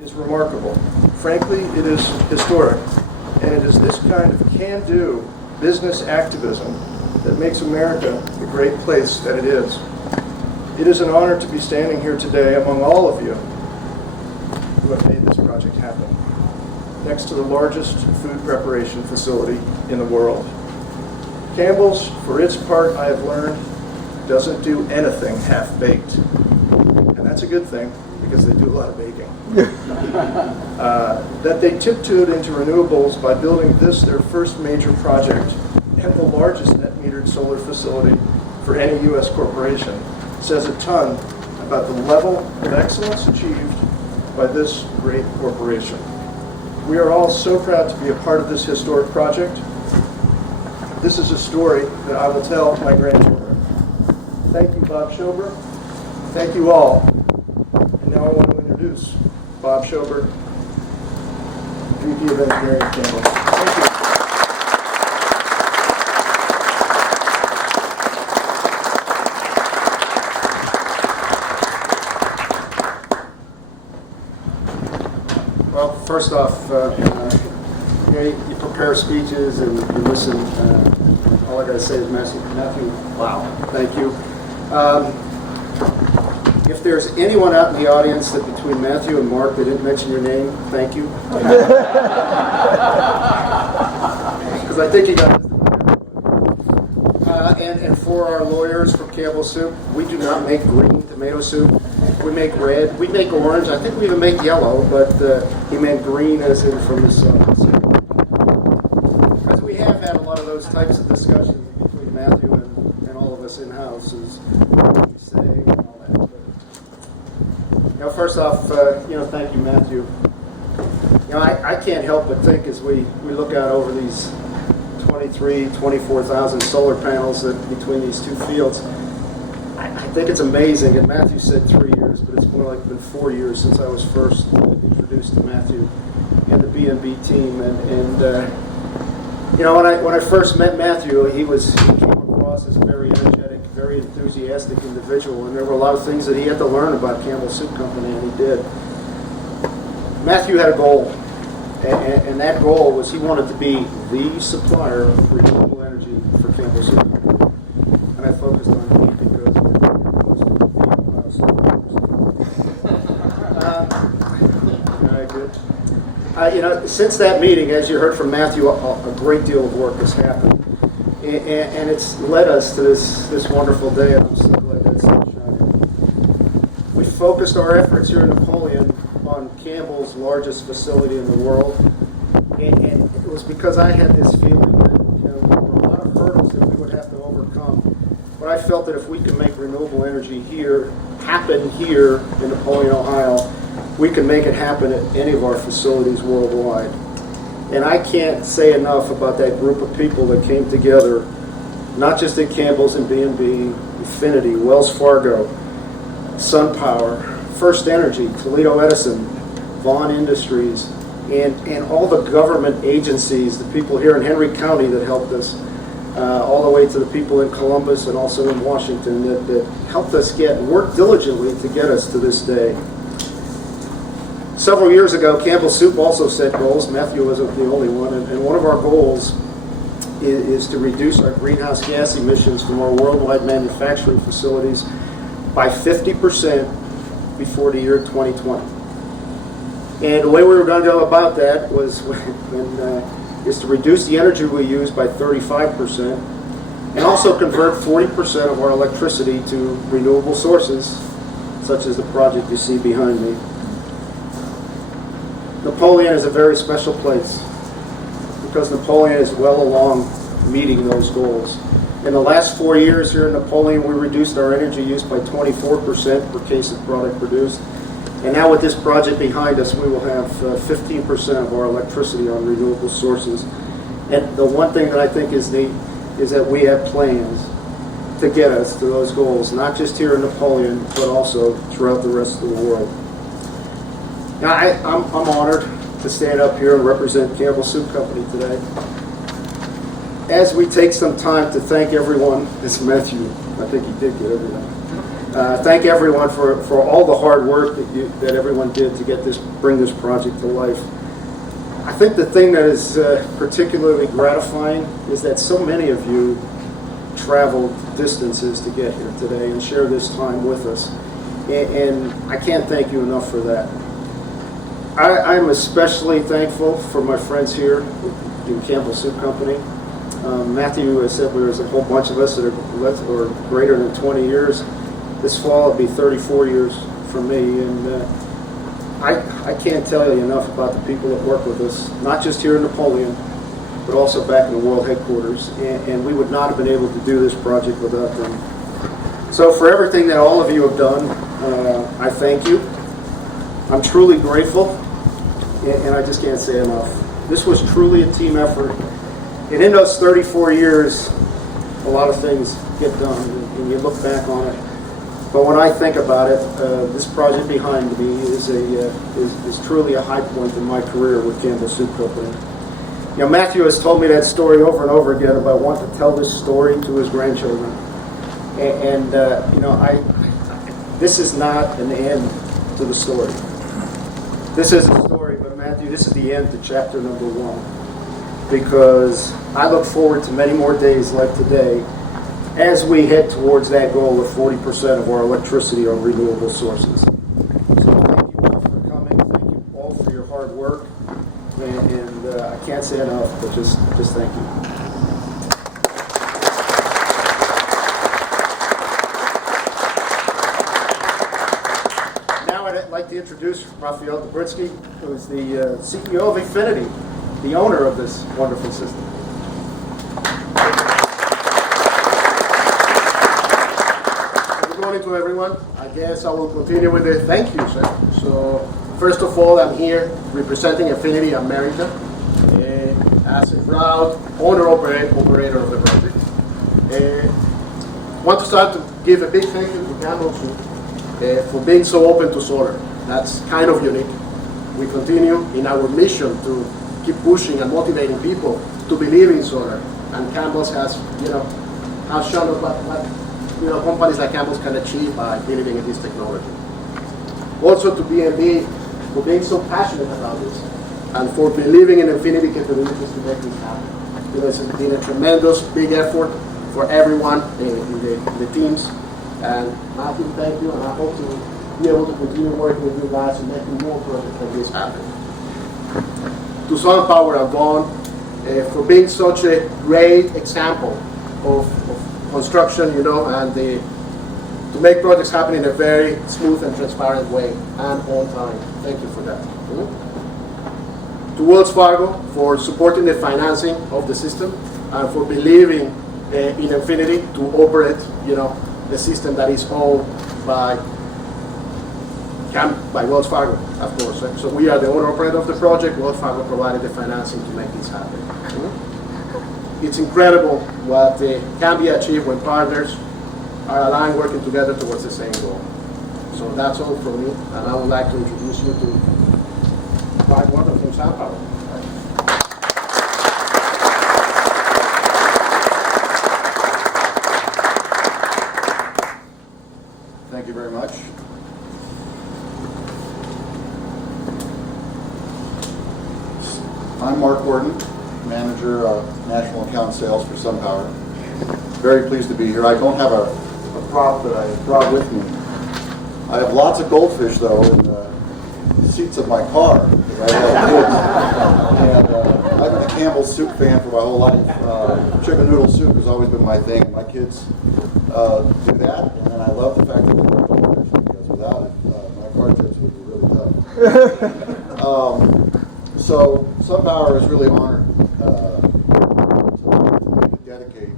is remarkable. Frankly, it is historic, and it is this kind of can-do business activism that makes America the great place that it is. It is an honor to be standing here today among all of you who have made this project happen, next to the largest food preparation facility in the world. Campbell's, for its part, I have learned, doesn't do anything half-baked. And that's a good thing, because they do a lot of baking. That they tiptoed into renewables by building this, their first major project, and the largest net-metered solar facility for any U.S. corporation, says a ton about the level of excellence achieved by this great corporation. We are all so proud to be a part of this historic project. This is a story that I will tell my grandchildren. Thank you, Bob Schober. Thank you all. And now I want to introduce Bob Schober, VP of Engineering at Campbell. Thank you. Well, first off, you prepare speeches and you listen. All I got to say is Matthew, wow, thank you. If there's anyone out in the audience that between Matthew and Mark that didn't mention your name, thank you. Because I think you got it. And for our lawyers from Campbell Soup, we do not make green tomato soup. We make red. We make orange. I think we even make yellow, but he meant green as in from the sun. Because we have had a lot of those types of discussions between Matthew and all of us in-house, is what we say and all that. But, first off, thank you, Matthew. I can't help but think as we look out over these 24,000 solar panels between these two fields, I think it's amazing, and Matthew said 3 years, but it's more like been 4 years since I was first introduced to Matthew and the B&B team. When I first met Matthew, he came across as a very energetic, very enthusiastic individual, and there were a lot of things that he had to learn about Campbell Soup Company, and he did. Matthew had a goal, and that goal was he wanted to be the supplier of renewable energy for Campbell Soup Company. And I focused on me because most of the good. Since that meeting, as you heard from Matthew, a great deal of work has happened. And it's led us to this wonderful day, and I'm so glad that sun's shining. We focused our efforts here in Napoleon on Campbell's largest facility in the world. And it was because I had this feeling that there were a lot of hurdles that we would have to overcome. But I felt that if we could make renewable energy happen here in Napoleon, Ohio, we can make it happen at any of our facilities worldwide. And I can't say enough about that group of people that came together, not just at Campbell's and B&B, Infinity, Wells Fargo, Sunpower, First Energy, Toledo Edison, Vaughan Industries, and all the government agencies, the people here in Henry County that helped us, all the way to the people in Columbus and also in Washington that helped us work diligently to get us to this day. Several years ago, Campbell Soup also set goals. Matthew wasn't the only one, and one of our goals is to reduce our greenhouse gas emissions from our worldwide manufacturing facilities by 50% before the year 2020. And the way we were going to go about that is to reduce the energy we use by 35% and also convert 40% of our electricity to renewable sources, such as the project you see behind me. Napoleon is a very special place because Napoleon is well along meeting those goals. In the last 4 years here in Napoleon, we reduced our energy use by 24% per case of product produced. And now with this project behind us, we will have 15% of our electricity on renewable sources. And the one thing that I think is neat is that we have plans to get us to those goals, not just here in Napoleon, but also throughout the rest of the world. Now, I'm honored to stand up here and represent Campbell Soup Company today. As we take some time to thank everyone, as Matthew, I think he did get everyone, Thank everyone for all the hard work that everyone did to bring this project to life. I think the thing that is particularly gratifying is that so many of you traveled distances to get here today and share this time with us. And I can't thank you enough for that. I'm especially thankful for my friends here in Campbell Soup Company. Matthew has said there's a whole bunch of us that are greater than 20 years. This fall it'll be 34 years for me, and I can't tell you enough about the people that work with us, not just here in Napoleon, but also back in the world headquarters, and we would not have been able to do this project without them. So for everything that all of you have done, I thank you. I'm truly grateful, and I just can't say enough. This was truly a team effort, and in those 34 years, a lot of things get done, and you look back on it. But when I think about it, this project behind me is truly a high point in my career with Campbell Soup Company. You know, Matthew has told me that story over and over again about wanting to tell this story to his grandchildren. And you know, this is not an end to the story. This is a story, but Matthew, this is the end to chapter number 1. Because I look forward to many more days like today as we head towards that goal of 40% of our electricity on renewable sources. So thank you all for coming. Thank you all for your hard work. And I can't say enough, but just thank you. Now I'd like to introduce Rafael Dobritsky, who is the CEO of Infinity, the owner of this wonderful system. Good morning to everyone. I guess I will continue with the thank you, sir. So, first of all, I'm here representing Infinity America as a proud owner-operator of the project. Want to start to give a big thank you to Campbell Soup for being so open to solar. That's kind of unique. We continue in our mission to keep pushing and motivating people to believe in solar. And Campbell's has shown us what companies like Campbell's can achieve by believing in this technology. Also to BNB for being so passionate about this and for believing in Infinity capabilities to make this happen. You know, it's been a tremendous big effort for everyone in the teams. And Matthew, thank you, and I hope to be able to continue working with you guys and making more projects like this happen. To Sunpower and Dawn for being such a great example of construction, you know, and to make projects happen in a very smooth and transparent way and on time. Thank you for that. To Wells Fargo for supporting the financing of the system and for believing in Infinity to operate, you know, the system that is owned by Wells Fargo, of course. Right? So we are the owner-operator of the project. Wells Fargo provided the financing to make this happen. It's incredible what can be achieved when partners are aligned, working together towards the same goal. So that's all from me, and I would like to introduce you to Mike Water from Sunpower. Thank you very much. I'm Mark Gordon, Manager of National Account Sales for Sunpower. Very pleased to be here. I don't have a prop that I brought with me. I have lots of goldfish, though, in the seats of my car, because I have kids. And I've been a Campbell Soup fan for my whole life. Chicken noodle soup has always been my thing. My kids do that, and then I love the fact that they wear goldfish, because without it, my car trips would be really tough. So Sunpower is really honored to dedicate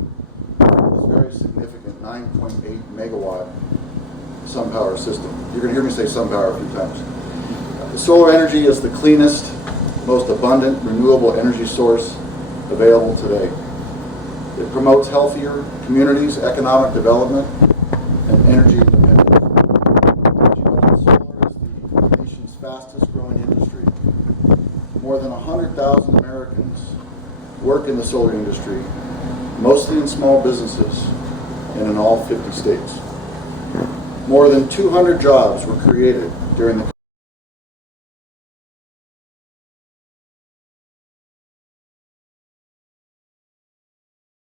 this very significant 9.8 megawatt Sunpower system. You're going to hear me say Sunpower a few times. The solar energy is the cleanest, most abundant, renewable energy source available today. It promotes healthier communities, economic development, and energy independence. Solar is the nation's fastest growing industry. More than 100,000 Americans work in the solar industry, mostly in small businesses and in all 50 states. More than 200 jobs were created during the